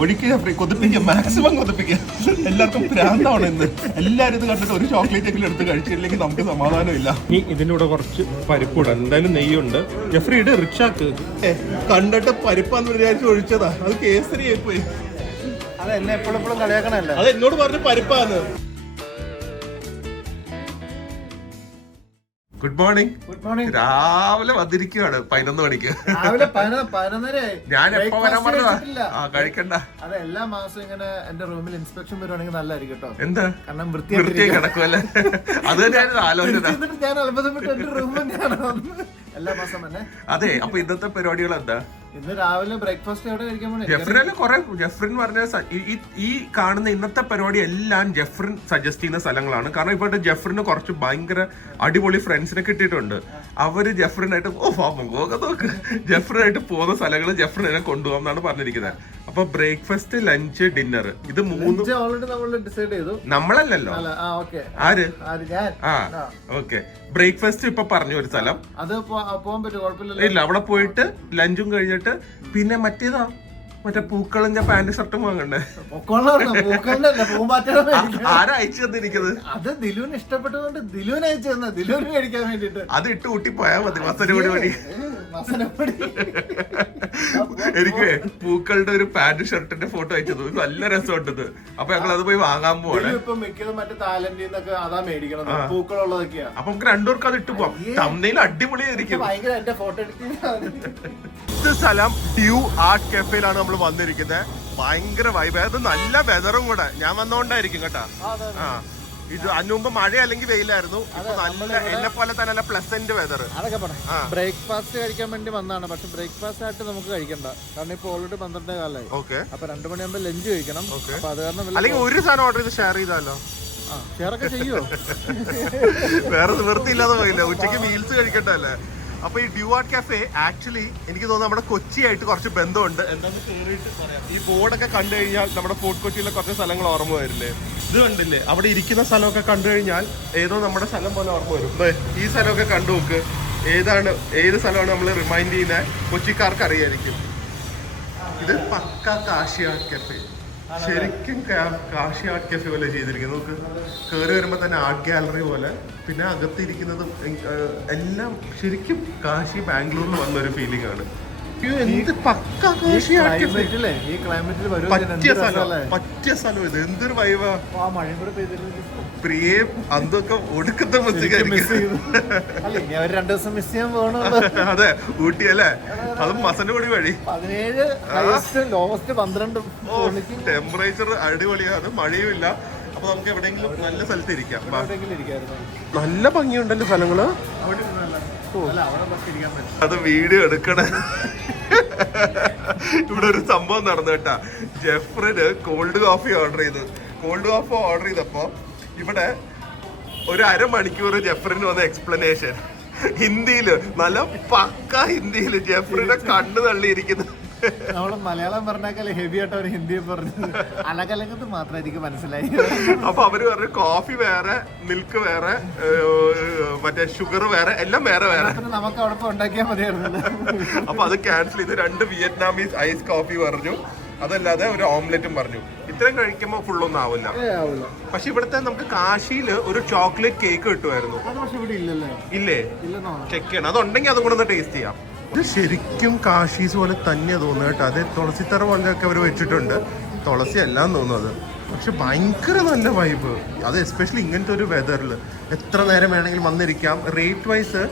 ഒഴിക്കുക കൊതിപ്പിക്കുക, മാക്സിമം കൊതിപ്പിക്കുക. എല്ലാവർക്കും ഭ്രാന്താണ് ഇന്ന്. എല്ലാവരും ഇത് കണ്ടിട്ട് ഒരു ചോക്ലേറ്റ് എങ്കിലും എടുത്ത് കഴിച്ചില്ലെങ്കിൽ നമുക്ക് സമാധാനമില്ല. ഈ ഇതിൻ്റെ കൂടെ കുറച്ച് പരിപ്പൂടെ എന്തായാലും നെയ്യുണ്ട്. ജെഫ്രിയുടെ റിച്ചാക്ക് കണ്ടിട്ട് പരിപ്പാന്ന് വിചാരിച്ച് ഒഴിച്ചതാ, അത് കേസരി ആയിപ്പോയി. അത് എന്നെ എപ്പോഴും കളിയാക്കണല്ലേ. അത് എന്നോട് പറഞ്ഞ് പരിപ്പാന്ന്. Good morning. Good morning. രാവിലെ വന്നിരിക്കുകയാണ് 11 മണിക്ക്. രാവിലെ 11:30. ഞാൻ എപ്പോ വരാൻ പറഞ്ഞതാ? കഴിക്കണ്ട. അത് എല്ലാ മാസവും ഇങ്ങനെ എന്റെ റൂമിൽ ഇൻസ്പെക്ഷൻ വരുവാണെങ്കിൽ നല്ലതായിരിക്കും കേട്ടോ. എന്താ കാരണം വൃത്തിയായി കിടക്കുമല്ലേ? അത് തന്നെയായിരുന്നു ആലോചന. ഞാൻ അത്ഭുതപ്പെട്ട് എന്റെ റൂം തന്നെയാണ് എല്ലാ മാസം തന്നെ. അതെ, അപ്പൊ ഇന്നത്തെ പരിപാടികൾ എന്താ? ഇന്ന് രാവിലെ ബ്രേക്ക്ഫാസ്റ്റ് എവിടെ കഴിക്കാൻ വേണ്ടി ജെഫ്രിൻ പറഞ്ഞ ഈ കാണുന്ന ഇന്നത്തെ പരിപാടി എല്ലാം ജെഫ്രിൻ സജസ്റ്റ് ചെയ്യുന്ന സ്ഥലങ്ങളാണ്. കാരണം ഇപ്പൊ ജെഫ്രിന് കുറച്ച് ഭയങ്കര അടിപൊളി ഫ്രണ്ട്സിനെ കിട്ടിയിട്ടുണ്ട്. അവര് ജെഫ്രിനായിട്ട് നോക്ക് ജെഫ്രിനായിട്ട് പോകുന്ന സ്ഥലങ്ങൾ ജെഫ്രിനെ കൊണ്ടുപോകാന്നാണ് പറഞ്ഞിരിക്കുന്നത്. അപ്പൊ ബ്രേക്ക്ഫാസ്റ്റ്, ലഞ്ച്, ഡിന്നർ ഇത് മൂന്നും ഓൾറെഡി നമ്മൾ ഡിസൈഡ് ചെയ്തു. നമ്മളല്ലല്ലോ. ആര്? ഓക്കെ. ബ്രേക്ക്ഫാസ്റ്റ് ഇപ്പൊ പറഞ്ഞു ഒരു സ്ഥലം, അത് പോകാൻ പറ്റും, കുഴപ്പമില്ല. ഇല്ല, അവിടെ പോയിട്ട് ലഞ്ചും കഴിഞ്ഞിട്ട് പിന്നെ മറ്റേ പൂക്കളിന്റെ പാന്റ് ഷർട്ടും വാങ്ങണ്ടേ? ആരാ അയച്ചു തന്നിരിക്കുന്നത്? അത് ദിലുവിന് ഇഷ്ടപ്പെട്ടതുകൊണ്ട് ദിലുവിന് അയച്ചു തന്നെ, ദിലുവിന് മേടിക്കാൻ വേണ്ടിട്ട്. അത് ഇട്ട് ഊട്ടി പോയാ മതി. മസനപൊടി എനിക്ക് പൂക്കളുടെ ഒരു പാന്റ് ഷർട്ടിന്റെ ഫോട്ടോ അയച്ചത് നല്ല രസമുണ്ടത്. അപ്പൊ ഞങ്ങൾ അത് പോയി വാങ്ങാൻ പോവാണ്. ഇപ്പൊ മിക്കതും മറ്റേ തായ്ലൻഡിൽ നിന്നൊക്കെ അതാ മേടിക്കണം, പൂക്കളുള്ളതൊക്കെയാണ്. അപ്പൊ നമുക്ക് രണ്ടുപേർക്ക് അത് ഇട്ട് പോവാം. തമ്മിൽ അടിപൊളിയായിരിക്കും. ഭയങ്കര എന്റെ ഫോട്ടോ എടുക്കുന്ന ഇത് സ്ഥലം ഡ്യൂ ആർട്ട് കഫേയിലാണ് നമ്മൾ വന്നിരിക്കുന്നത്. ഭയങ്കര വൈബ്. അത് നല്ല വെതറും കൂടെ. ഞാൻ വന്നോണ്ടായിരിക്കും കേട്ടാ. ഇത് അതിനു മുമ്പ് മഴ അല്ലെങ്കിൽ വെയിലായിരുന്നു. നല്ല എന്നെ പോലെ തന്നെ നല്ല പ്ലസന്റ് വെതർ. അതൊക്കെ ബ്രേക്ക്ഫാസ്റ്റ് കഴിക്കാൻ വേണ്ടി വന്നതാണ്. പക്ഷെ ബ്രേക്ക്ഫാസ്റ്റ് ആയിട്ട് നമുക്ക് കഴിക്കണ്ട, കാരണം ഇപ്പൊ ഓൾറെഡി 12 കാലമായി. അപ്പൊ 2 മണിയാകുമ്പോ ലഞ്ച് കഴിക്കണം. അപ്പൊ അത് കാരണം അല്ലെങ്കിൽ ഒരു സാധനം ഓർഡർ ചെയ്ത് ഷെയർ ചെയ്താലോ? ഷെയറൊക്കെ ചെയ്യോ? വേറെ നിവൃത്തിയില്ലാതെ പോയില്ല. ഉച്ചയ്ക്ക് മീൽസ് കഴിക്കട്ടെ അല്ലേ? അപ്പൊ ഈ ഡ്യൂ ആർട്ട് കഫേ ആക്ച്വലി എനിക്ക് തോന്നുന്നു നമ്മുടെ കൊച്ചിയായിട്ട് കുറച്ച് ബന്ധമുണ്ട്. എന്താണെന്ന് കേറിയിട്ട് പറയാം. ഈ ബോർഡൊക്കെ കണ്ടു കഴിഞ്ഞാൽ നമ്മുടെ ഫോർട്ട് കൊച്ചിയിലെ കുറച്ച് സ്ഥലങ്ങൾ ഓർമ്മ വരില്ലേ? ഇത് കണ്ടില്ലേ? അവിടെ ഇരിക്കുന്ന സ്ഥലമൊക്കെ കണ്ടു കഴിഞ്ഞാൽ ഏതോ നമ്മുടെ സ്ഥലം പോലെ ഓർമ്മ വരും. ഈ സ്ഥലമൊക്കെ കണ്ടു നോക്ക്. ഏത് സ്ഥലമാണ് നമ്മൾ റിമൈൻഡ് ചെയ്യുന്നത്? കൊച്ചിക്കാർക്ക് അറിയായിരിക്കും. ഇത് പക്ക കാശി ആർട്ട് കഫേ. ശരിക്കും കാശി ആർട്ട് കഫേ പോലെ ചെയ്തിരിക്കുന്നത്. നമുക്ക് കയറി വരുമ്പോൾ തന്നെ ആർട്ട് ഗാലറി പോലെ. പിന്നെ അകത്തിരിക്കുന്നതും എല്ലാം ശരിക്കും കാശി ബാംഗ്ലൂരിൽ വന്നൊരു ഫീലിംഗ് ആണ്. എന്ത് പക്ക കാശി ആർട്ട് കഫേ. ഈ ക്ലൈമറ്റിൽ പറ്റിയ സ്ഥലം ഇത്. എന്തൊരു വൈവാ. പ്രിയേ അന്തൊക്കെ ഒടുക്കത്തെ അതെ, ഊട്ടി അല്ലേ? അതും മസനഗുഡി വഴി. 17 ടെമ്പറേച്ചർ അടിപൊളിയാണ്, മഴയും ഇല്ല. അപ്പൊ നമുക്ക് എവിടെയെങ്കിലും നല്ല സ്ഥലത്ത് ഇരിക്കാം. നല്ല ഭംഗിയുണ്ടല്ലോ സ്ഥലങ്ങള്. അത് വീഡിയോ എടുക്കണേ. ഇവിടെ ഒരു സംഭവം നടന്നു കേട്ടാ. ജെഫ്രിന് കോൾഡ് കോഫി ഓർഡർ ചെയ്തപ്പോ ഇവിടെ ഒരു അരമണിക്കൂർ ജെഫ്രിന് വന്ന എക്സ്പ്ലനേഷൻ ഹിന്ദിയില്, നല്ല പക്ക ഹിന്ദിയില് ജെഫ്രിനെ കണ്ണു തള്ളിയിരിക്കുന്നു. നമ്മള് മലയാളം പറഞ്ഞാൽ ഹെവി ആയിട്ട് അവർ ഹിന്ദി പറഞ്ഞു. അലകലകത്ത് മാത്രം എനിക്ക് മനസ്സിലായി. അപ്പൊ അവര് പറഞ്ഞു കോഫി വേറെ, മിൽക്ക് വേറെ, മറ്റേ ഷുഗർ വേറെ, എല്ലാം വേറെ വേറെ. നമുക്ക് അവിടെ ഉണ്ടാക്കിയാൽ മതിയായിരുന്നു. അപ്പൊ അത് ക്യാൻസൽ ചെയ്ത് 2 വിയറ്റ്നാമീസ് ഐസ് കോഫി പറഞ്ഞു. അതല്ലാതെ ഒരു ഓംലെറ്റും പറഞ്ഞു. ഇത്രയും കഴിക്കുമ്പോ ഫുള്ളൊന്നും ആവില്ല. പക്ഷെ ഇവിടുത്തെ നമുക്ക് കാശിയില് ഒരു ചോക്ലേറ്റ് കേക്ക് കിട്ടുമായിരുന്നു. ഇല്ലേ? ചെക്ക് ചെയ്യണം. അതുണ്ടെങ്കിൽ അതും കൂടെ ഒന്ന് ടേസ്റ്റ് ചെയ്യാം. ഇത് ശരിക്കും കാശീസ് പോലെ തന്നെ തോന്നുന്നു കേട്ടോ. അത് തുളസിത്തറ പോലെയൊക്കെ അവർ വെച്ചിട്ടുണ്ട്. തുളസി എല്ലാം തോന്നുന്നത്. പക്ഷെ ഭയങ്കര നല്ല വൈബ്. അത് എസ്പെഷ്യലി ഇങ്ങനത്തെ ഒരു വെതറിൽ എത്ര നേരം വേണമെങ്കിലും വന്നിരിക്കാം. റേറ്റ് വൈസ്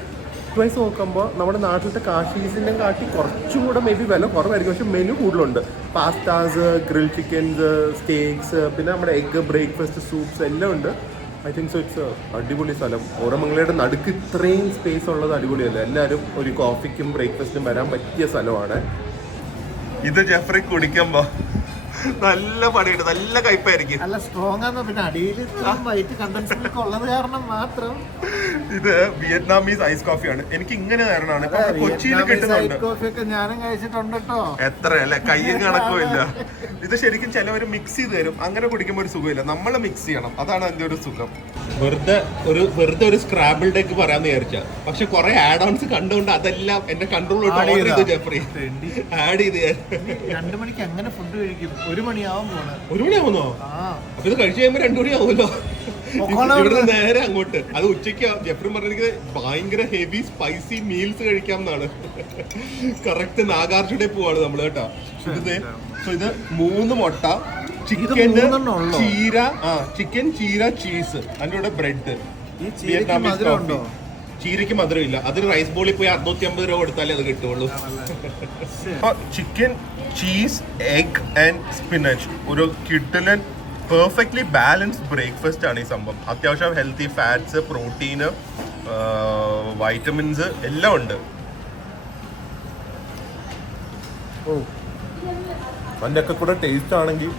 നോക്കുമ്പോൾ നമ്മുടെ നാട്ടിലത്തെ കാശീസിൻ്റെ കാട്ടി കുറച്ചും കൂടെ മേ ബി വില കുറവായിരിക്കും. പക്ഷെ മെനു കൂടുതലുണ്ട്. പാസ്താസ്, ഗ്രിൽ ചിക്കൻസ്, സ്റ്റേക്സ്, പിന്നെ നമ്മുടെ എഗ്, ബ്രേക്ക്ഫാസ്റ്റ്, സൂപ്സ് എല്ലാം ഉണ്ട്. ഐ തിങ്ക് സോ ഇറ്റ്സ് അടിപൊളി സ്ഥലം. ഓരമംഗലയുടെ നടുക്ക് ഇത്രയും സ്പേസ് ഉള്ളത് അടിപൊളിയല്ല. എല്ലാവരും ഒരു കോഫിക്കും ബ്രേക്ക്ഫാസ്റ്റിനും വരാൻ പറ്റിയ സ്ഥലമാണ് ഇത്. ജെഫ്രി കുടിക്കുമ്പോ നല്ല പണിയുണ്ട്, നല്ല കയ്പായിരിക്കും. നല്ല സ്ട്രോങ് ആണ്. പിന്നെ അടിയിൽ വൈറ്റ് കണ്ടൻസ് മിൽക്ക് ഉള്ളത് കാരണം മാത്രം. ഇത് വിയറ്റ്നാമീസ് ഐസ് കോഫിയാണ്. എനിക്ക് ഇങ്ങനെ തരണമാണ്. കൊച്ചിയിൽ കിട്ടുന്നുണ്ട്. കോഫിയൊക്കെ ഞാനും കഴിച്ചിട്ടുണ്ട് കേട്ടോ. എത്ര അല്ലെ? കയ്യും കണക്കും ഇല്ല. ഇത് ശരിക്കും ചിലവർ മിക്സ് ചെയ്ത് തരും, അങ്ങനെ കുടിക്കുമ്പോൾ ഒരു സുഖമില്ല, നമ്മൾ മിക്സ് ചെയ്യണം, അതാണ് അതിന്റെ ഒരു സുഖം. വെറുതെ ഒരു സ്ക്രാബിൾ ഡെക്ക് പറയാന്ന് വിചാരിച്ച, പക്ഷെ കുറെ ആഡ് ഓൺസ് കണ്ടുകൊണ്ട് അതെല്ലാം എന്റെ കൺട്രോളിലോട്ട് ഓർഡർ ചെയ്തു ജെഫ്രി, ആഡ് ചെയ്ത്. 2 മണിക്ക് എങ്ങനെ ഫുഡ് കഴിക്കും? 1 മണിയാവും പോണ. 1 മണിയാവുന്നോ? അപ്പൊ ഇത് കഴിച്ചു കഴിയുമ്പോ 2 മണിയാവുമല്ലോ. ഇവിടുന്ന് നേരെ അങ്ങോട്ട്. അത് ഉച്ചയ്ക്ക് ജെഫ്രി പറഞ്ഞിരിക്കുന്നത് ഭയങ്കര ഹെവി സ്പൈസി മീൽസ് കഴിക്കാമെന്നാണ്. കറക്റ്റ് നാഗാർജുനെ പോവാണ് നമ്മള് കേട്ടോ. ഇത് 3 മുട്ട, ചിക്കൻ, ചീര, ചീസ്, അതിന്റെ കൂടെ ബ്രെഡ്. ചീരയ്ക്ക് മധുരം ഇല്ല, അതിന് റൈസ് ബോളിൽ പോയി 650 രൂപ കൊടുത്താലേ അത് കിട്ടുള്ളൂ. Chicken, cheese, egg and spinach, ഒരു കിഡ്ലൻ പെർഫെക്റ്റ്ലി ബാലൻസ്ഡ് ബ്രേക്ക്ഫാസ്റ്റ് ആണ് ഈ സംഭവം. അത്യാവശ്യം ഹെൽത്തി ഫാറ്റ്സ്, പ്രോട്ടീന്, വൈറ്റമിൻസ് എല്ലാം ഉണ്ട്. അതിൻ്റെ ഒക്കെ കൂടെ ടേസ്റ്റ് ആണെങ്കിൽ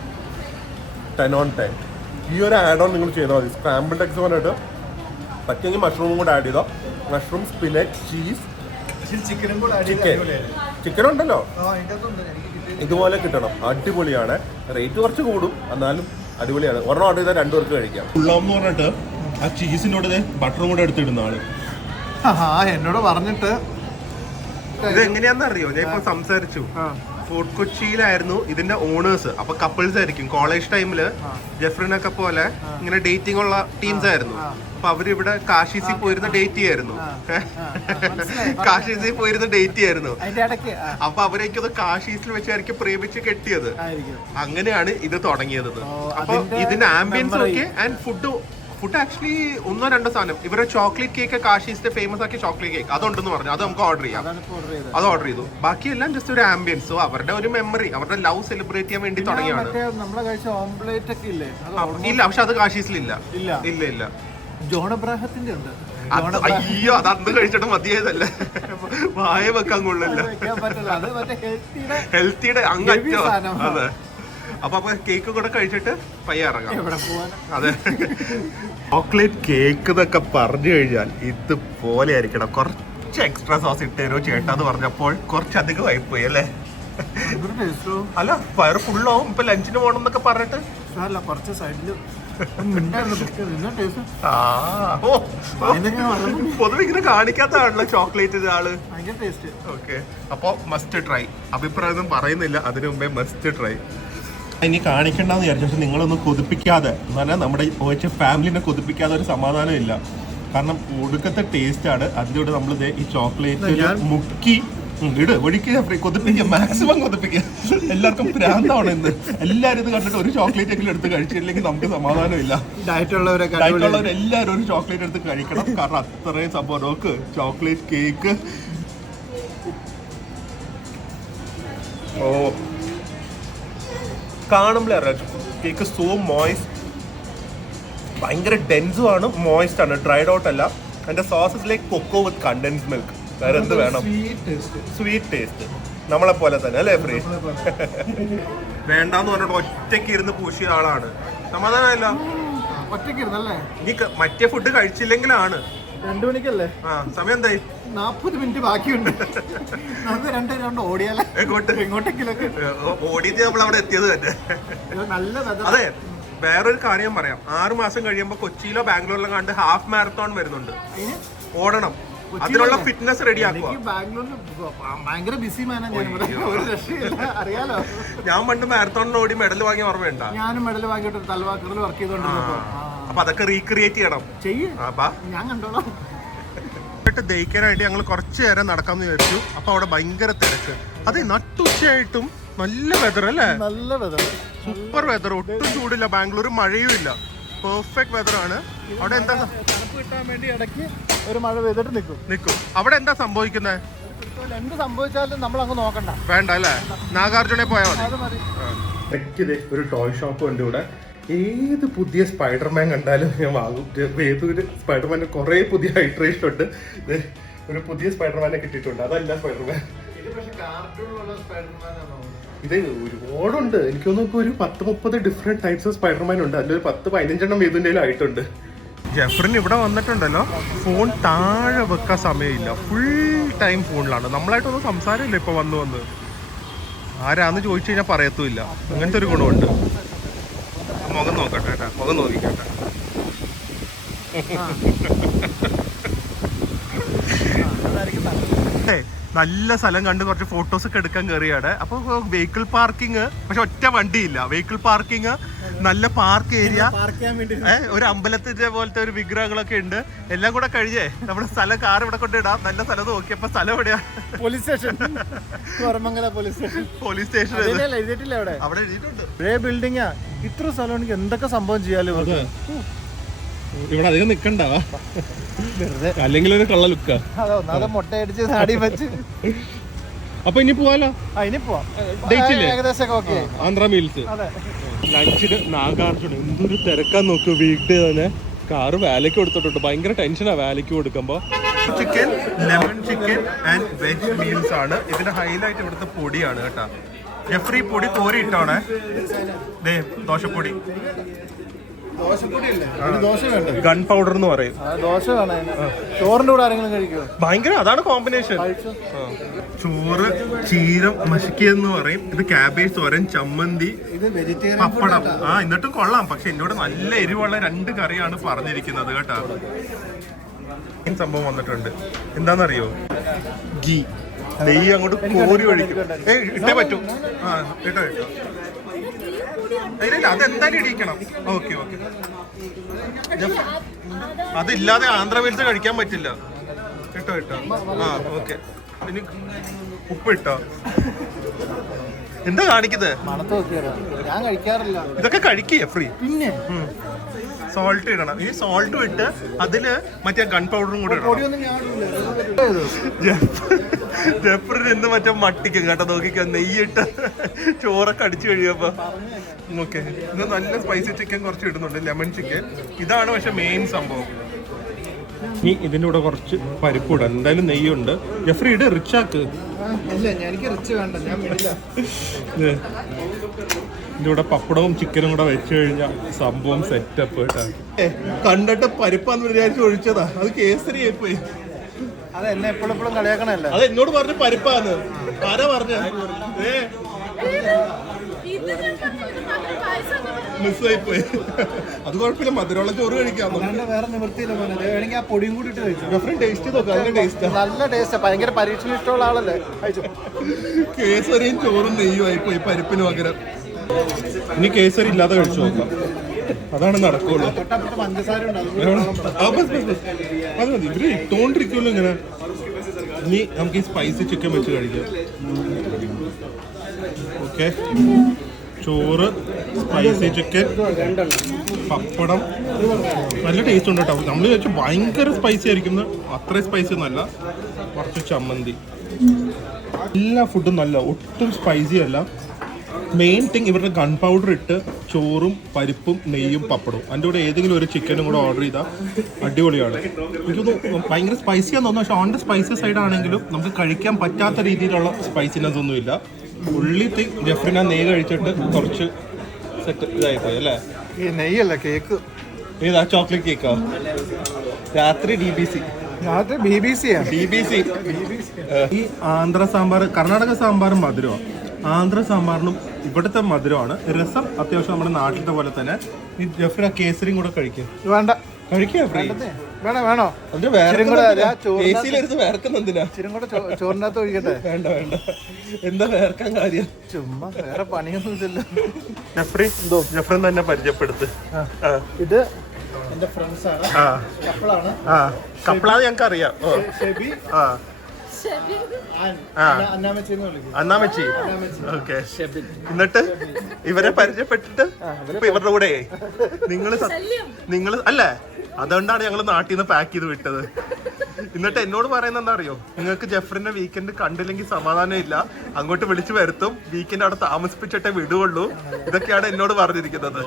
10 on 10. ഈ ഒരു ആഡ് ഓൺ നിങ്ങൾ ചെയ്താൽ മതി. സ്ക്രാമ്പിൾഡ് എഗ്സ് പറഞ്ഞിട്ട് പറ്റുമെങ്കിൽ മഷ്റൂമും കൂടെ ആഡ് ചെയ്തോ. മഷ്റൂം, സ്പിനച്ച്, ചീസ്, ചിക്കൻ ഉണ്ടല്ലോ, ഇതുപോലെ കിട്ടണം. അടിപൊളിയാണ്. റേറ്റ് കുറച്ച് കൂടും, എന്നാലും അടിപൊളിയാണ്. ഒരെണ്ണം ഓർഡർ ചെയ്താൽ 2 പേർക്ക് കഴിക്കാം. ഉള്ളതെന്ന് പറഞ്ഞിട്ട് ആ ചീസിനോട് ബട്ടറും കൂടെ എടുത്തിടുന്നതാണ്. എന്നോട് പറഞ്ഞിട്ട് ഇത് എങ്ങനെയാന്ന് അറിയോ? ഞാൻ ഇപ്പൊ സംസാരിച്ചു. ഫോർട്ട് കൊച്ചിയിലായിരുന്നു ഇതിന്റെ ഓണേഴ്സ്. അപ്പൊ കപ്പിൾസ് ആയിരിക്കും. കോളേജ് ടൈമില് ജെഫ്രിനൊക്കെ പോലെ ഇങ്ങനെ ഡേറ്റിംഗ് ഉള്ള ടീംസ് ആയിരുന്നു. അപ്പൊ അവരിവിടെ കാശീസിൽ പോയിരുന്ന് ഡേറ്റ് ചെയ്യായിരുന്നു. കാശീസിൽ പോയിരുന്ന് ഡേറ്റ് ചെയ്യായിരുന്നു. അപ്പൊ അവരേക്കത് കാശീസിൽ വെച്ചായിരിക്കും പ്രേമിച്ച് കെട്ടിയത്. അങ്ങനെയാണ് ഇത് തുടങ്ങിയത്. അപ്പൊ ഇതിന്റെ ആംബിയൻസ് ഒക്കെ ആൻഡ് ഫുഡ് ആക്ച്വലി 1-2 സാധനം. ഇവരെ ചോക്ലേറ്റ് കേക്ക് കാശീസിന്റെ ഫേമസ് ആക്കിയ ചോക്ലേറ്റ് കേക്ക് അതുണ്ടെന്ന് പറഞ്ഞു. അത് നമുക്ക് ഓർഡർ ചെയ്യാം. അത് ഓർഡർ ചെയ്തു. ബാക്കിയെല്ലാം ജസ്റ്റ് ഒരു ആംബിയൻസോ അവരുടെ ഒരു മെമ്മറി, അവരുടെ ലവ് സെലിബ്രേറ്റ് ചെയ്യാൻ വേണ്ടി തുടങ്ങിയാണ്. ഇല്ല, പക്ഷെ അത് കാശീസിലില്ല. ഇല്ല. ജോൺ അബ്രാഹത്തിന്റെ ഉണ്ട്. അയ്യോ, അത് അന്ന് കഴിച്ചിട്ട് മതിയായതല്ല. വായ വെക്കാൻ കൊള്ളില്ല. ഹെൽത്തിയുടെ അങ്ങറ്റോ. അതെ. അപ്പൊ കേക്ക് കൂടെ കഴിച്ചിട്ട് പയ്യെ ഇറങ്ങാം. അതെ, ചോക്ലേറ്റ് കേക്ക് എന്നൊക്കെ പറഞ്ഞു കഴിഞ്ഞാൽ ഇതുപോലെ ആയിരിക്കണം. കുറച്ച് എക്സ്ട്രാ സോസ് ഇട്ട് തരുമോ ചേട്ടാന്ന് പറഞ്ഞപ്പോൾ കുറച്ചധികം ആയിപ്പോയി അല്ലേ? അല്ല, വയറ് ഫുള്ളാവും. ഇപ്പൊ ലഞ്ചിന് പോകണം എന്നൊക്കെ പറഞ്ഞിട്ട് കുറച്ച് സൈഡില് പൊതുവെ ഇങ്ങനെ കാണിക്കാത്തതാണല്ലോ ചോക്ലേറ്റ് ആള്. ഓക്കെ, അപ്പൊ മസ്റ്റ് ട്രൈ. അഭിപ്രായം പറയുന്നില്ല, അതിനു മുമ്പേ മസ്റ്റ് ട്രൈ. ഇനി കാണിക്കണ്ടെന്ന് വിചാരിച്ചു, പക്ഷെ നിങ്ങളൊന്നും കൊതിപ്പിക്കാതെ, എന്ന് പറഞ്ഞാൽ നമ്മുടെ ഫാമിലിനെ കൊതിപ്പിക്കാതെ ഒരു സമാധാനം ഇല്ല. കാരണം ഒടുക്കത്തെ ടേസ്റ്റ് ആണ്. അതിൻ്റെ കൂടെ നമ്മൾ ഈ ചോക്ലേറ്റ് മുക്കി കൊതിപ്പിക്കുക, മാക്സിമം കൊതിപ്പിക്കുക. എല്ലാവർക്കും ഭ്രാന്താണ് ഇന്ന്. എല്ലാവരും ഇത് കണ്ടിട്ട് ഒരു ചോക്ലേറ്റ് എങ്കിലും എടുത്ത് കഴിച്ചില്ലെങ്കിൽ നമുക്ക് സമാധാനമില്ല. ഡയറ്റുള്ളവരെല്ലാവരും ഒരു ചോക്ലേറ്റ് എടുത്ത് കഴിക്കണം. കാരണം അത്രയും സംഭവം. നോക്ക്, ചോക്ലേറ്റ് കേക്ക്. ഓ, കാണുമ്പോഴേ അറിയാം കേക്ക് സോ മോയിസ്റ്റ്. ഭയങ്കര ഡെൻസും ആണ്, മോയിസ്റ്റ് ആണ്, ഡ്രൈഡ് ഔട്ട് അല്ല. അതിന്റെ സോസസ് ലൈക്ക് കൊക്കോ വിത്ത് കണ്ടൻസ് മിൽക്ക്. വേറെ എന്ത് വേണം? സ്വീറ്റ് ടേസ്റ്റ്, നമ്മളെ പോലെ തന്നെ അല്ലേ ഫ്രീ? വേണ്ടാന്ന് പറഞ്ഞിട്ട് ഒറ്റയ്ക്ക് ഇരുന്ന് പൂശിയ ആളാണ്. സമാധാനമല്ല. ഇനി മറ്റേ ഫുഡ് കഴിച്ചില്ലെങ്കിലാണ്. 2 മണിക്കല്ലേ? സമയം എന്തായി? 40 മിനിറ്റ് ബാക്കിയുണ്ട്. നമുക്ക് 2 റൗണ്ട് ഓടിയാലേ എങ്ങോട്ടെങ്കിലൊക്കെ ഓടിയിട്ട് നമ്മൾ അവിടെ എത്തിയത് തന്നെ. അതെ, വേറൊരു കാര്യം പറയാം. 6 മാസം കഴിയുമ്പോ കൊച്ചിയിലോ ബാംഗ്ലൂരിലോ കണ്ട് ഹാഫ് മാരത്തോൺ വരുന്നുണ്ട്. ഓടണം. അതിനുള്ള ഫിറ്റ്നസ് റെഡി ആക്കുക. ഭയങ്കര ബിസി അറിയാലോ. ഞാൻ പണ്ട് മാരത്തോണിന് ഓടി മെഡൽ വാങ്ങിയ ഓർമ്മയുണ്ട? ഞാനും മെഡൽ വാങ്ങിയിട്ട് തലവാക്കറിൽ വർക്ക് ചെയ്തോണ്ടിരുന്നപ്പോ. അപ്പൊ അതൊക്കെ റീക്രിയേറ്റ് ചെയ്യണം. ഞാൻ കണ്ടോളാം. ദഹിക്കാനായിട്ട് ഞങ്ങൾ കുറച്ചു നേരം നടക്കാമെന്ന് വിചാരിച്ചു. അപ്പൊ അവിടെ ഭയങ്കര തിരക്ക്. അതെ, നട്ടുച്ചയായിട്ടും നല്ല വെതർ അല്ലേ? നല്ല വെതർ, സൂപ്പർ വെതർ. ഒട്ടും ചൂടില്ല. ബാംഗ്ലൂർ മഴയും ഇല്ല. പെർഫെക്റ്റ് വെതർ ആണ്. അവിടെ എന്താ തണുപ്പ് കിട്ടാൻ വേണ്ടി ഇടയ്ക്ക് ഒരു മഴ പെയ്തിട്ട് നിൽക്കും. അവിടെ എന്താ സംഭവിക്കുന്നത്? എന്ത് സംഭവിച്ചാലും നമ്മൾ അങ്ങ് നോക്കണ്ട, വേണ്ട അല്ലേ? നാഗാർജുനെ പോയാൽ മതി. ഒരു ടോയ് ഷോപ്പ് ഉണ്ട് ഇവിടെ. ഏത് പുതിയ സ്പൈഡർമാൻ കണ്ടാലും ഞാൻ വാങ്ങും. ഏതൊരു സ്പൈഡർമാൻ്റെ കുറേ പുതിയ ഹൈഡ്രേഷൻ ഉണ്ട്. ഒരു പുതിയ സ്പൈഡർമാനെ കിട്ടിയിട്ടുണ്ട്. അതല്ല സ്പൈഡർമാൻ, ഇത് ഒരുപാടുണ്ട്. എനിക്ക് തോന്നുന്നു ഇപ്പോൾ ഒരു 10-30 ഡിഫറെന്റ് ടൈപ്സ് ഓഫ് സ്പൈഡർമാൻ ഉണ്ട്. അതിലൊരു 10-15 ഏതിൻ്റെ ആയിട്ടുണ്ട്. ജെഫ്രിൻ ഇവിടെ വന്നിട്ടുണ്ടല്ലോ, ഫോൺ താഴെ വെക്കാൻ സമയമില്ല. ഫുൾ ടൈം ഫോണിലാണ്. നമ്മളായിട്ടൊന്നും സംസാരമില്ല ഇപ്പൊ വന്ന് ആരാന്ന് ചോദിച്ചു കഴിഞ്ഞാൽ പറയത്തുമില്ല. അങ്ങനത്തെ ഒരു ഗുണമുണ്ട്. മുഖം നോക്കട്ടെ കേട്ടാ, മുഖം നോക്കിക്കട്ടെ. നല്ല സ്ഥലം കണ്ട് കുറച്ച് ഫോട്ടോസ് ഒക്കെ എടുക്കാൻ കയറിയാണ്. അപ്പൊ വെഹിക്കിൾ പാർക്കിംഗ്, പക്ഷെ ഒറ്റ വണ്ടിയില്ല. വെഹിക്കിൾ പാർക്കിംഗ്, നല്ല പാർക്ക് ഏരിയ, ഒരു അമ്പലത്തിന്റെ പോലത്തെ ഒരു വിഗ്രഹങ്ങളൊക്കെ ഉണ്ട്. എല്ലാം കൂടെ കഴിഞ്ഞേ നമ്മുടെ സ്ഥലം കാർ ഇവിടെ കൊണ്ടിടാം. നല്ല സ്ഥലം നോക്കിയപ്പോ സ്ഥലം എവിടെയാ? പോലീസ് സ്റ്റേഷൻ, പോലീസ് സ്റ്റേഷൻ അവിടെ എഴുതിയിട്ടുണ്ട്. ബിൽഡിംഗാ. ഇത്ര സ്ഥലമാണെങ്കിൽ എന്തൊക്കെ സംഭവം ചെയ്യാലോ. ഇവിടെ അധികം നിക്കണ്ട, അല്ലെങ്കിൽ ഒരു കള്ള ലുക്ക. മുട്ടയടിച്ച് നാടി വെച്ച്. അപ്പൊ ഇനി പോവാലോ? ഇനി പോവാം. ഏകദേശം ആന്ധ്ര മീൽസ് ലഞ്ചിന് നാഗാർജുന. എന്തൊരു തിരക്കാൻ നോക്കൂ. വീക്ക് ഡേ തന്നെ കാറ് വാലയ്ക്ക് കൊടുത്തിട്ടുണ്ട്. ഭയങ്കര ടെൻഷനാ വാലയ്ക്ക് കൊടുക്കുമ്പോ. Chicken, lemon chicken and veg meals ആണ് ഇതിന്റെ ഹൈലൈറ്റ്. ഇവിടുത്തെ പൊടിയാണ് കേട്ടാ. ജെഫ്രി പൊടി കോരി ഇട്ടാണേ. ദോശപ്പൊടി, ഗൺ പൗഡർ എന്ന് പറയും. ചോറിന്റെ കൂടെ ആരെങ്കിലും കഴിക്കുമോ? ഭയങ്കര, അതാണ് കോമ്പിനേഷൻ. ചോറ്, ചീരം മഷിക്കെന്ന് പറയും. ഇത് ക്യാബേജ് തോരൻ, ചമ്മന്തി, പപ്പടം. എന്നിട്ടും കൊള്ളാം. പക്ഷെ എന്നോട് നല്ല എരിവുള്ള 2 കറിയാണ് പറഞ്ഞിരിക്കുന്നത് കേട്ടാ. സംഭവം വന്നിട്ടുണ്ട്. എന്താണെന്നറിയോ? ഗീ, നെയ്യ് അങ്ങോട്ട് കോരി ഒഴിക്കും. ഇട്ടേ പറ്റൂ. ഇട്ടോ ഇട്ടോ. അതെന്തായാലും ഇടിക്കണം. Okay okay. അതില്ലാതെ ആന്ധ്ര മീൽസ് കഴിക്കാൻ പറ്റില്ല. കേട്ടോ കേട്ടോ. ഓക്കെ. ഇനി ഉപ്പ് ഇട്ടോ. എന്താ കാണിക്കുന്നത്? ഞാൻ കഴിക്കാറില്ല. ഇതൊക്കെ കഴിക്കേ ഫ്രീ. പിന്നെ സോൾട്ട് ഇടണം. ഈ സോൾട്ട് ഇട്ട് അതില് മറ്റേ ഗൺ പൗഡറും കൂടെ ഇടണം. ജെഫ്രിന് ഇന്ന് മറ്റേ മട്ടിക്കും കേട്ടോ. നോക്കിക്കോ, നെയ്യിട്ട് ചോറൊക്കെ അടിച്ചു കഴിയുമ്പോ. ഓക്കെ, ഇത് നല്ല സ്പൈസി ചിക്കൻ കുറച്ച് ഇടുന്നുണ്ട്, ലെമൺ ചിക്കൻ. ഇതാണ് പക്ഷെ മെയിൻ സംഭവം. ഇനി ഇതിൻ്റെ കൂടെ കുറച്ച് പരിപ്പ് ഇടാം. എന്തായാലും നെയ്യുണ്ട്. ജെഫ്രി ഇട്, റിച്ചാക്ക്. ഇതിന്റെ കൂടെ പപ്പടവും ചിക്കനും കൂടെ വെച്ച് കഴിഞ്ഞാൽ സംഭവം സെറ്റപ്പ് കേട്ടാ. കണ്ടിട്ട് പരിപ്പാന്ന് വിചാരിച്ച് ഒഴിച്ചതാ. അത് കേസരി ആയിപ്പോയി. അത് എന്നെ എപ്പോഴും കളിയാക്കണല്ലേ. അത് എന്നോട് പറഞ്ഞ പരിപ്പാന്ന്. ആരാ പറഞ്ഞ? മിസ്സായിപ്പോയി. അത് കുഴപ്പമില്ല, മധുരമുള്ള ചോറ് കഴിക്കാം. വേറെ നിവൃത്തിയില്ല. ആ പൊടിയും കൂടി ഇട്ട് കഴിച്ചു. ടേസ്റ്റ് നോക്കാം. അതിന്റെ ടേസ്റ്റ് നല്ല ടേസ്റ്റ്. ഭയങ്കര പരീക്ഷണം ഇഷ്ടമുള്ള ആളല്ലേ. കേസരിയും ചോറും നെയ്യും ആയിപ്പോയി പരിപ്പിന് പകരം. ഇനി കേസരി ഇല്ലാതെ കഴിച്ചു നോക്കാം. അതാണ് നടക്കുള്ളൂ. അത് മതി. ഇവര് ഇട്ടോണ്ടിരിക്കുമല്ലോ ഇങ്ങനെ. ഇനി നമുക്ക് ഈ സ്പൈസി ചിക്കൻ വെച്ച് കഴിക്കാം. ഓക്കെ, ചോറ്, സ്പൈസി ചിക്കൻ, പപ്പടം. നല്ല ടേസ്റ്റ് ഉണ്ട് കേട്ടോ. നമ്മൾ വിചാരിച്ചു ഭയങ്കര സ്പൈസി ആയിരിക്കും. അത്രയും സ്പൈസി ഒന്നല്ല. കുറച്ച് ചമ്മന്തി. എല്ലാ ഫുഡും നല്ല, ഒട്ടും സ്പൈസി അല്ല. മെയിൻ തിങ് ഇവരുടെ ഗൺ പൗഡർ ഇട്ട് ചോറും പരിപ്പും നെയ്യും പപ്പടവും. അതിൻ്റെ കൂടെ ഏതെങ്കിലും ഒരു ചിക്കനും കൂടെ ഓർഡർ ചെയ്താൽ അടിപൊളിയാണ്. എനിക്കൊന്നും ഭയങ്കര സ്പൈസിയാന്ന് തോന്നുന്നു. പക്ഷെ ഓൺ ദ സ്പൈസി സൈഡ് ആണെങ്കിലും നമുക്ക് കഴിക്കാൻ പറ്റാത്ത രീതിയിലുള്ള സ്പൈസിനെസ് ഒന്നുമില്ല. ഉള്ളി തിങ്. ജെഫ്രിന നെയ്യ് കഴിച്ചിട്ട് കുറച്ച് സെറ്റ് ഇതായിപ്പോയി അല്ലേ? ഈ നെയ്യല്ല, കേക്ക്. ഏതാ? ചോക്ലേറ്റ് കേക്കാ? രാത്രി DBC. ഈ ആന്ധ്ര സാമ്പാർ, കർണാടക സാമ്പാറും മധുരമാണ്. ആന്ധ്ര സാമ്പാറിനും ഇവിടുത്തെ മധുരമാണ്. രസം അത്യാവശ്യം നമ്മുടെ നാട്ടിലത്തെ പോലെ തന്നെ. ഈ ജെഫ്രി ആ കേസരിയും കൂടെ കഴിക്കുക. വേണ്ട, കഴിക്കുക. വേണോ? വേർക്കുന്നെന്തിനാ? ചോറിനകത്ത് ഒഴിക്കട്ടെ. വേണ്ട വേണ്ട. എന്താ വേർക്കാൻ കാര്യം? ചുമ്മാ, വേറെ പണിയൊന്നും ഇല്ലല്ലോ. ജെഫ്രി തന്നെ പരിചയപ്പെടുത്ത്. ഇത് എന്റെ ഫ്രണ്ട്സ് ആണ്. കപ്പിളാന്ന് ഞങ്ങൾക്ക് അറിയാം. അന്നാമച്ചി. ഓക്കെ. എന്നിട്ട് ഇവരെ പരിചയപ്പെട്ടിട്ട് ഇപ്പൊ ഇവരുടെ കൂടെ നിങ്ങൾ അല്ലേ? അതുകൊണ്ടാണ് ഞങ്ങൾ നാട്ടിൽ നിന്ന് പാക്ക് ചെയ്ത് വിട്ടത്. എന്നിട്ട് എന്നോട് പറയുന്നത് എന്താ അറിയോ? നിങ്ങൾക്ക് ജെഫ്രിന്റെ വീക്കെൻഡ് കണ്ടില്ലെങ്കിൽ സമാധാനം ഇല്ല, അങ്ങോട്ട് വിളിച്ചു വരുത്തും, വീക്കെൻഡ് അവിടെ താമസിപ്പിച്ചിട്ടേ വിടുകയുള്ളൂ. ഇതൊക്കെയാണ് എന്നോട് പറഞ്ഞിരിക്കുന്നത്.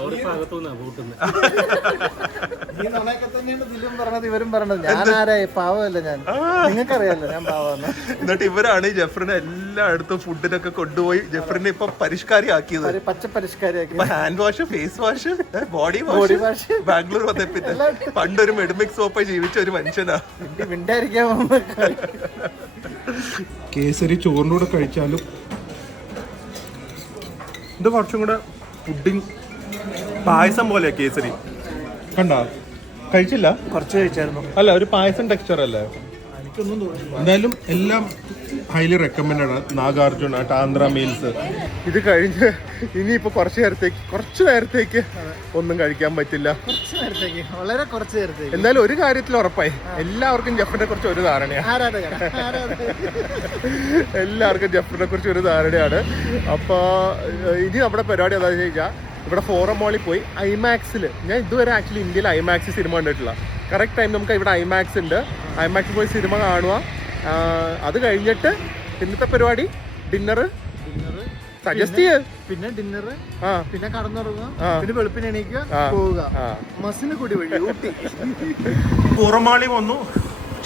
എന്നിട്ട് ഇവരാണ് ജെഫ്രിനെ എല്ലായിടത്തും ഫുഡിനൊക്കെ കൊണ്ടുപോയി ജെഫ്രിനെ ഇപ്പൊ പരിഷ്കാരിയാക്കിയത്. Hand wash, face wash, body wash. Bangalore വന്നേ പിന്നെ പണ്ടൊരു മെഡിമിക് സോപ്പായി ജീവിച്ച ഒരു മനുഷ്യനാ. കേസരി ചോറിനൂടെ കഴിച്ചാലും ഇത് കുറച്ചും കൂടെ പുഡിങ് പായസം പോലെയാ കേസരി. കണ്ടോ? കഴിച്ചില്ല? കുറച്ച് കഴിച്ചായിരുന്നു. അല്ല, ഒരു പായസം ടെക്സ്ചർ അല്ലേ? എനിക്കൊന്നും തോന്നുന്നു. എന്തായാലും എല്ലാം ഹൈലി റെക്കമെൻഡഡ് ആണ്. നാഗാർജുന, ആന്ധ്ര മീൽസ്. ഇത് കഴിഞ്ഞ് ഇനിയിപ്പോൾ കുറച്ച് നേരത്തേക്ക് ഒന്നും കഴിക്കാൻ പറ്റില്ല. കുറച്ച് നേരത്തേക്ക്, വളരെ കുറച്ച് നേരത്തേക്ക്. എന്തായാലും ഒരു കാര്യത്തിൽ ഉറപ്പായി, എല്ലാവർക്കും ജെഫിനെ കുറിച്ച് ഒരു ധാരണയാണ്. എല്ലാവർക്കും ജെഫിനെ കുറിച്ച് ഒരു ധാരണയാണ്. അപ്പോൾ ഇനി നമ്മുടെ പരിപാടി എന്താണെന്ന് ചോദിച്ചാൽ, ഇവിടെ ഫോറം മോളിൽ പോയി ഐമാക്സിൽ, ഞാൻ ഇതുവരെ ആക്ച്വലി ഇന്ത്യയിൽ ഐമാക്സ് സിനിമ കണ്ടിട്ടില്ല. കറക്റ്റ് ടൈം നമുക്ക് ഇവിടെ ഐമാക്സ് ഉണ്ട്. ഐമാക്സിൽ പോയി സിനിമ കാണുക. അത് കഴിഞ്ഞിട്ട് ഇന്നത്തെ പരിപാടി ഡിന്നർ സജസ്റ്റ് ചെയ്ത്, പിന്നെ ഡിന്നർ, പിന്നെ കടന്നുറങ്ങുക, പിന്നെ വെളുപ്പിന് എണീക്കുക, പോവുക. മസിന് കൂടി വഴി ഊട്ടി. പുറമാളി വന്നു,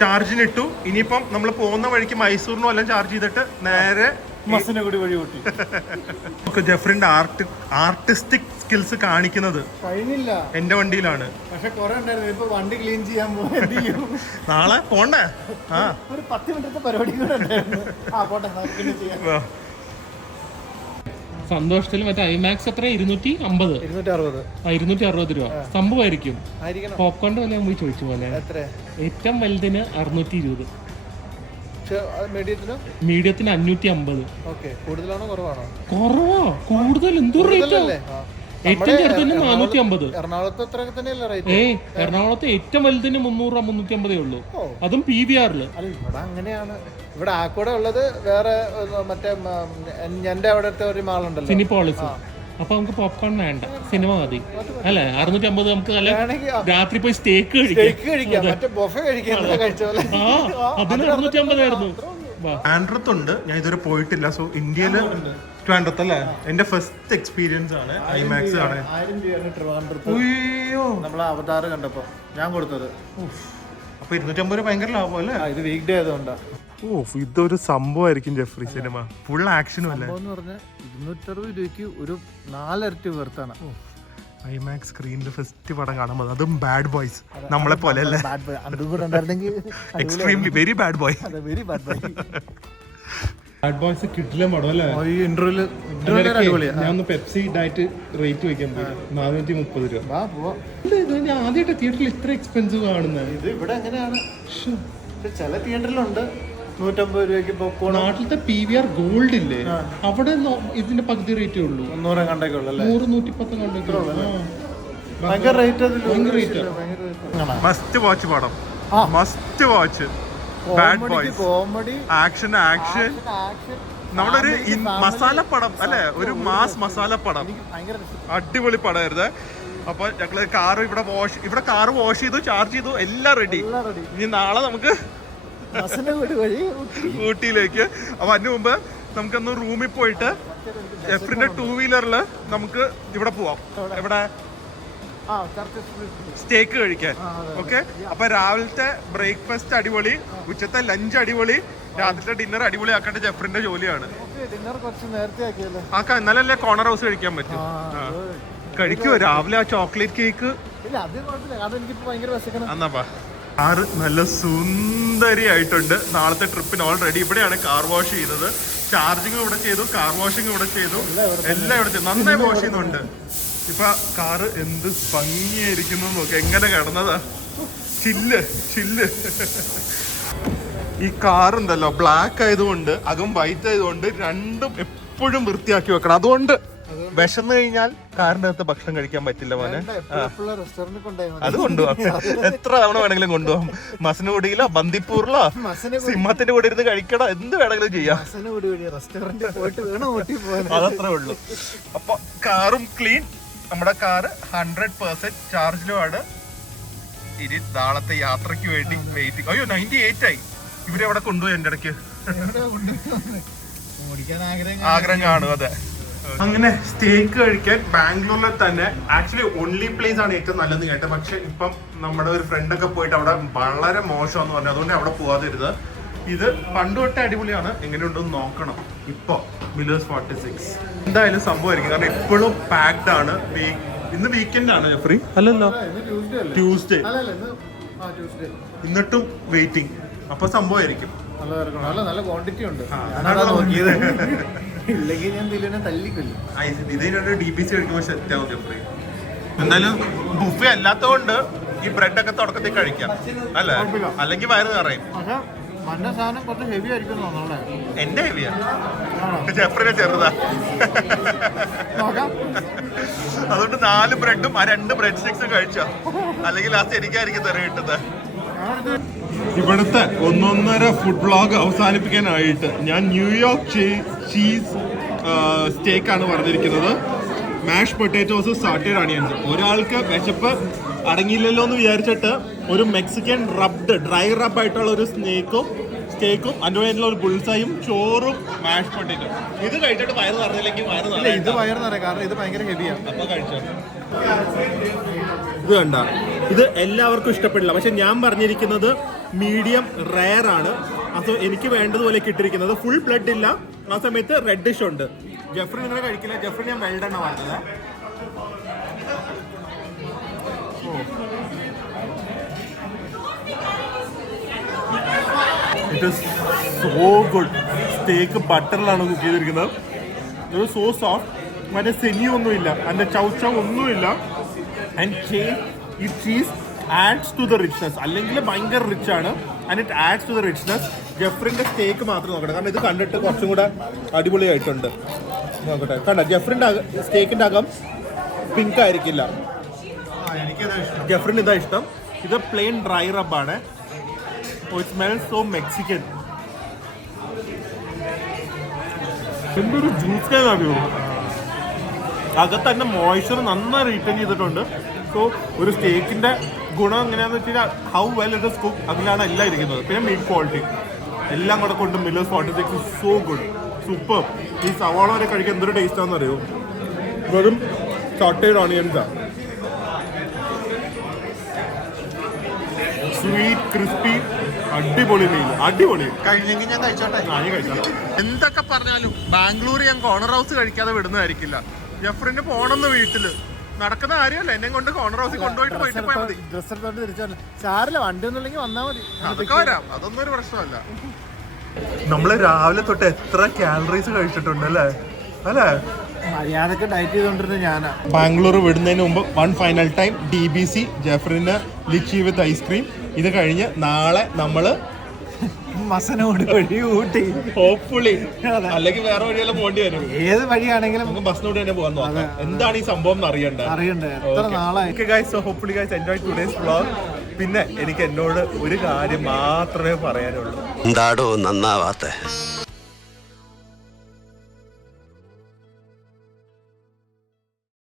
ചാർജിനിട്ടു. ഇനിയിപ്പം നമ്മൾ പോകുന്ന വഴിക്ക് മൈസൂരിനും എല്ലാം ചാർജ് ചെയ്തിട്ട് നേരെ മസിനെ കൂടി വഴി ഊട്ടി. ജെഫ്രിന്റെ ആർട്ടിസ്റ്റിക് സ്കിൽസ് കാണിക്കുന്നത് കഴിഞ്ഞില്ല എന്റെ വണ്ടിയിലാണ്. പക്ഷെ ഇപ്പൊ വണ്ടി ക്ലീൻ ചെയ്യാൻ പോകും. നാളെ പോണ്ടേ? ഒരു 10 മിനിറ്റത്തെ പരിപാടി സന്തോഷത്തിൽ മറ്റേ ഐമാക്സ് എത്ര? 260 രൂപ. സംഭവമായിരിക്കും. പോപ്കോണിന്റെ വില പോയി ചോദിച്ചു പോലെ. ഏറ്റവും വലുതിന് 620, മീഡിയത്തിന് 550. കുറവാ, കൂടുതൽ. എന്തോ റേറ്റ്? ഏറ്റവും ചെറുതിന് 450. എറണാകുളത്ത് ഏറ്റവും വലുതിന് 300-350 ഉള്ളൂ. അതും PVR-ല്. അങ്ങനെയാണ് ഇവിടെ ആക്കൂടെ ഉള്ളത്. വേറെ മറ്റേ എന്റെ അവിടുത്തെ ഒരു മാളുണ്ടല്ലോ, സിനിപോളിസ്. അപ്പൊ നമുക്ക് പോപ്കോൺ വേണ്ട, സിനിമ മതി അല്ലെ? 650 നമുക്ക് രാത്രി പോയി സ്റ്റേക്ക് കഴിക്കാം. അതിന് 650 ആയിരുന്നു. ട്രിവാൻഡ്രത്തുണ്ട്, ഞാൻ ഇതുവരെ പോയിട്ടില്ല. സോ ഇന്ത്യയില് ട്രിവാൻഡ്രത്ത് അല്ലേ എന്റെ ഫസ്റ്റ് എക്സ്പീരിയൻസ് ആണ് ഐമാക്സ് ആണ്. 1000 രൂപയാണ് ട്രിവാൻഡ്രത്ത് നമ്മളെ അവതാർ കണ്ടപ്പോ ഞാൻ കൊടുത്തത്. അപ്പൊ 250 രൂപ ഭയങ്കര ലാഭം അല്ലേ? ഇത് വീക്ക് ഡേ ആയതുകൊണ്ടാ. ഇതൊരു സംഭവമായിരിക്കും ജെഫ്രി സിനിമ. ഫുൾ ആക്ഷനും അല്ലേ? 260 രൂപയ്ക്ക് ഒരു 4 ഇരട്ടി വെർത്താണ്. ഐമാക്സ് സ്ക്രീനിൽ ഫസ്റ്റ് പടം കാണുമ്പോൾ, അതും ബാഡ് ബോയ്സ്, നമ്മളെ പോലെ അല്ലേ? Extremely very bad boy. Bad boys കിട്ടില്ല പടം അല്ലേ? ഞാൻ പെപ്സി ഡയറ്റ് റേറ്റ് വയ്ക്കാൻ പോയി 430 രൂപ. ഞാൻ ആദ്യമായിട്ട് തിയേറ്ററിൽ ഇത്ര എക്സ്പെൻസീവ് കാണുന്നത്. ഇത് ഇവിടെ എങ്ങനെയാണ്? ചില തിയേറ്ററിലുണ്ട് 150 രൂപയ്ക്ക് പോപ്കോൺ. നാട്ടിലത്തെ PVR ഗോൾഡ് ഇല്ലേ, അവിടെ ഇതിന്റെ പകുതി റേറ്റേ ഉള്ളൂ. 100 കണ്ടൊക്കെ ഉള്ളൂ. 100-110 കണ്ടൊക്കെ ഉള്ളൂ. ഭയങ്കര റേറ്റ്. മസ്റ്റ് വാച്ച് പടം, must watch. Bad boys, comedy, action. നമ്മുടെ ഒരു മസാല പടം അല്ലെ, ഒരു മാസ് മസാല പടം. അടിപൊളി പടമായിരുന്നു. അപ്പൊ ഞങ്ങള് ഇവിടെ കാറ് വാഷ് ചെയ്തു, ചാർജ് ചെയ്തു, എല്ലാം റെഡി. ഇനി നാളെ നമുക്ക് ഊട്ടിയിലേക്ക്. അപ്പൊ അതിന് മുമ്പ് നമുക്കൊന്ന് റൂമിൽ പോയിട്ട് ജെഫ്രിന്റെ 2 വീലറിൽ നമുക്ക് ഇവിടെ പോവാം. ഇവിടെ സ്റ്റേക്ക് കഴിക്കാൻ. ഓക്കെ, അപ്പൊ രാവിലത്തെ ബ്രേക്ക്ഫാസ്റ്റ് അടിപൊളി, ഉച്ചത്തെ ലഞ്ച് അടിപൊളി, രാത്രിത്തെ ഡിന്നർ അടിപൊളി ആക്കേണ്ട ജെഫ്രിന്റെ ജോലിയാണ്. ആക്കാം, എന്നാലല്ലേ കോർണർ ഹൗസ് കഴിക്കാൻ പറ്റും. കഴിക്കുവോ രാവിലെ ആ ചോക്ലേറ്റ് കേക്ക്? എന്നാ കാറ് നല്ല സുന്ദരിയായിട്ടുണ്ട്. നാളത്തെ ട്രിപ്പിന് ഓൾറെഡി ഇവിടെയാണ് കാർ വാഷ് ചെയ്യുന്നത്. ചാർജിങ് ഇവിടെ ചെയ്തു, കാർ വാഷിംഗ് ഇവിടെ ചെയ്തു, എല്ലാം ഇവിടെ ചെയ്തു. നന്നായി വാഷ് ചെയ്യുന്നുണ്ട്. ഇപ്പൊ കാറ് എന്ത് ഭംഗിയായിരിക്കുന്നു നോക്കി, എങ്ങനെ കിടന്നതാ. ചില്ല്. ഈ കാറുണ്ടല്ലോ, ബ്ലാക്ക് ആയതുകൊണ്ട് അകം വൈറ്റ് ആയതുകൊണ്ട് രണ്ടും എപ്പോഴും വൃത്തിയാക്കി വെക്കണം. അതുകൊണ്ട് വിശന്നു കഴിഞ്ഞാൽ കാറിന്റെ അകത്ത് ഭക്ഷണം കഴിക്കാൻ പറ്റില്ല മോനെ. അത് കൊണ്ടുപോകാം, എത്ര തവണ വേണമെങ്കിലും കൊണ്ടുപോകാം. മസനഗുഡിയിലോ ബന്ദിപ്പൂറിലോ സിംഹത്തിന്റെ കൂടെ ഇരുന്ന് കഴിക്കണം, എന്ത് വേണമെങ്കിലും ചെയ്യാം. അതത്രേ ഉള്ളൂ. അപ്പൊ കാറും ക്ലീൻ. നമ്മുടെ കാറ് 100% ചാർജിലുമാണ്. ഇനി നാളത്തെ യാത്രക്ക് വേണ്ടി വെയിറ്റിംഗ്. അയ്യോ 98 ആയി. ഇവരെവിടെ കൊണ്ടുപോയി എന്റെ ഇടയ്ക്ക്? ആഗ്രഹം കാണും. അതെ, അങ്ങനെ സ്റ്റേക്ക് കഴിക്കാൻ ബാംഗ്ലൂരിലെ തന്നെ ആക്ച്വലി ഓൺലി പ്ലേസ് ആണ് ഏറ്റവും നല്ലത് കേട്ടത്. പക്ഷെ ഇപ്പം നമ്മുടെ ഒരു ഫ്രണ്ടൊക്കെ പോയിട്ട് അവിടെ വളരെ മോശമെന്ന് പറഞ്ഞു, അതുകൊണ്ട് അവിടെ പോവാതിരുന്നത്. ഇത് പണ്ട് തൊട്ടേ അടിപൊളിയാണ്, എങ്ങനെയുണ്ടെന്ന് നോക്കണം. ഇപ്പൊ മില്ലേഴ്സ് 46 എന്തായാലും സംഭവമായിരിക്കും, കാരണം എപ്പോഴും പാക്ഡ് ആണ്. ഇന്ന് വീക്കെൻഡ് ആണ് ജെഫ്രി? അല്ലല്ലോ, ട്യൂസ്ഡേ. എന്നിട്ടും വെയിറ്റിംഗ്. അപ്പൊ സംഭവമായിരിക്കും. നല്ല ക്വാണ്ടിറ്റി ഉണ്ട്. ഇല്ലെങ്കിൽ ഞാൻ ദിലുവിനെ തല്ലിക്കൊല്ലും. ഇതിനൊരു DBC കഴിക്കുമ്പോൾ സെറ്റ് ആവും ജെഫ്രി. എന്തായാലും ബുഫേ അല്ലാത്തതുകൊണ്ട് ഈ ബ്രെഡ് ഒക്കെ തുടക്കത്തിൽ കഴിക്കാം അല്ലേ, അല്ലെങ്കിൽ വയറ് നിറയും. പക്ഷെ മഞ്ഞ സാധനം കുറച്ച് ഹെവി ആയിരിക്കും തോന്നുന്നല്ലേ? എന്റെ ഹെവിയാ, ജെഫ്രിനെ ചെറുതാ. നോക്കാം. അതുകൊണ്ട് 4 ബ്രെഡും 2 ബ്രെഡ് സ്റ്റിക്സും കഴിച്ചോ, അല്ലെങ്കിൽ ലാസ്റ്റ് എനിക്കായിരിക്കും തെറി കിട്ടുന്നത്. ഇവിടുത്തെ 1.5 ഫുഡ് വ്ളോഗ് അവസാനിപ്പിക്കാനായിട്ട് ഞാൻ ന്യൂയോർക്ക് ചീസ് സ്റ്റേക്കാണ് പറഞ്ഞിരിക്കുന്നത്. മാഷ് പൊട്ടാറ്റോസ്, സാട്ടേഡ് അണിയൻസ്. ഒരാൾക്ക് വിശപ്പ് അടങ്ങിയില്ലല്ലോ എന്ന് വിചാരിച്ചിട്ട് ഒരു മെക്സിക്കൻ ഡ്രൈ റബ്ബായിട്ടുള്ള ഒരു സ്റ്റേക്കും അതിൻ്റെ മേലുള്ള ഒരു ബുൾസായും ചോറും മാഷ് പൊട്ടാറ്റോ. ഇത് കഴിച്ചിട്ട് വയറ് നിറഞ്ഞില്ലെങ്കിൽ ഇത് വയറ് നിറയും, കാരണം ഇത് ഭയങ്കര ഹെവിയാണ്. അപ്പൊ കഴിച്ചോ. ഇത് കണ്ട, ഇത് എല്ലാവർക്കും ഇഷ്ടപ്പെടില്ല. പക്ഷെ ഞാൻ പറഞ്ഞിരിക്കുന്നത് മീഡിയം റയർ ആണ്. അത് എനിക്ക് വേണ്ടതുപോലെ ഇട്ടിരിക്കുന്നത്. ഫുൾ ബ്ലഡ് ഇല്ല, ആ സമയത്ത് റെഡിഷ് ഉണ്ട്. ജെഫ്രി നിങ്ങൾ കഴിക്കില്ല. ജെഫ്രി ഞാൻ വെൽഡണ്ണ പറഞ്ഞത്. It is so good. Steak ബട്ടറിലാണ് കുക്ക് ചെയ്തിരിക്കുന്നത്. ഇത് സോ സോഫ്റ്റ്. മറ്റേ സെനിയൊന്നുമില്ല, അതിൻ്റെ ചൗച്ചൗ ഒന്നുമില്ല. ആൻഡ് ഈ cheese adds to the richness. അല്ലെങ്കിൽ ഭയങ്കര റിച്ച് ആണ്, and it adds to the richness. ജെഫ്രിൻ്റെ സ്റ്റേക്ക് മാത്രം നോക്കട്ടെ, കാരണം ഇത് കണ്ടിട്ട് കുറച്ചും കൂടെ അടിപൊളിയായിട്ടുണ്ട്. നോക്കട്ടെ, കണ്ട ജെഫ്രിൻ്റെ സ്റ്റേക്കിൻ്റെ അകം പിങ്ക് ആയിരിക്കില്ല. ജെഫ്രിന് ഇതാ ഇഷ്ടം. ഇത് പ്ലെയിൻ ഡ്രൈ റബ്ബാണ്. It smells so Mexican. എന്തൊരു ജ്യൂസ് കാൻ അറിയോ. അകത്ത് തന്നെ മോയ്സ്ചർ നന്നായി റീറ്റെയിൻ ചെയ്തിട്ടുണ്ട്. സോ ഒരു സ്റ്റേക്കിന്റെ ഗുണം എങ്ങനെയാണെന്ന് വെച്ച് കഴിഞ്ഞാൽ how well it is cook, അതിലാണ് എല്ലാം ഇരിക്കുന്നത്. പിന്നെ മീറ്റ് ക്വാളിറ്റി എല്ലാം കൂടെ കൊണ്ട് മില്ലേഴ്സ് 46 സോ ഗുഡ്, സൂപ്പർ. ഈ സവാള വരെ കഴിക്കാൻ എന്തൊരു ടേസ്റ്റ് ആണെന്ന് അറിയോ. വെറും സോട്ടേഡ് ഓണിയൻസാണ്. സ്വീറ്റ് ക്രിസ്പി, അടിപൊളി മീൽ, അടിപൊളി. കഴിഞ്ഞെങ്കിൽ ഞാൻ കഴിച്ചോട്ടെ. എന്തൊക്കെ പറഞ്ഞാലും ബാംഗ്ലൂർ ഞാൻ കോർണർ ഹൗസ് കഴിക്കാതെ വിടുന്നതായിരിക്കില്ല. ജെഫ്രിന് പോണെന്ന് വീട്ടില് നടക്കുന്ന കാര്യമല്ല. എന്നെ കൊണ്ട് കോർണർ ഹൗസിൽ കൊണ്ടുപോയിട്ട് പോയിട്ട് പോയാൽ മതി. ഡ്രസ് എടുത്തോണ്ട് തിരിച്ചു സാറില്ല, വണ്ടി ഒന്നുമില്ലെങ്കിൽ വന്നാൽ മതി. അതൊക്കെ വരാം, അതൊന്നും ഒരു പ്രശ്നമല്ല. നമ്മള് രാവിലെ തൊട്ട് എത്ര കാലറീസ് കഴിച്ചിട്ടുണ്ട് അല്ലേ അല്ലേ? മര്യാദക്ക് ഡയറ്റ് ചെയ്തോണ്ടിരുന്ന ഞാനാ. ബാംഗ്ലൂർ വിടുന്നതിന് മുമ്പ് 1 ഫൈനൽ ടൈം DBC ജെഫ്രിന് ലിച്ചി വിത്ത് ഐസ്ക്രീം. ഇത് കഴിഞ്ഞ് നാളെ നമ്മള് മസനോട് വഴി ഊട്ടി, ഹോപ്പ്ഫുള്ളി, അല്ലെങ്കിൽ വേറെ വഴിയെല്ലാം പോകേണ്ടി വരും. ഏത് വഴിയാണെങ്കിലും നമുക്ക് ബസ്സിനോട് തന്നെ പോകാൻ നോക്കാം. എന്താണ് ഈ സംഭവം എന്ന് അറിയണ്ടേ. എത്ര നാളായി. So hopefully guys enjoy today's vlog. പിന്നെ എനിക്ക് എന്നോട് ഒരു കാര്യം മാത്രമേ പറയാനുള്ളൂ. എന്താടോ നന്നാവാത്ത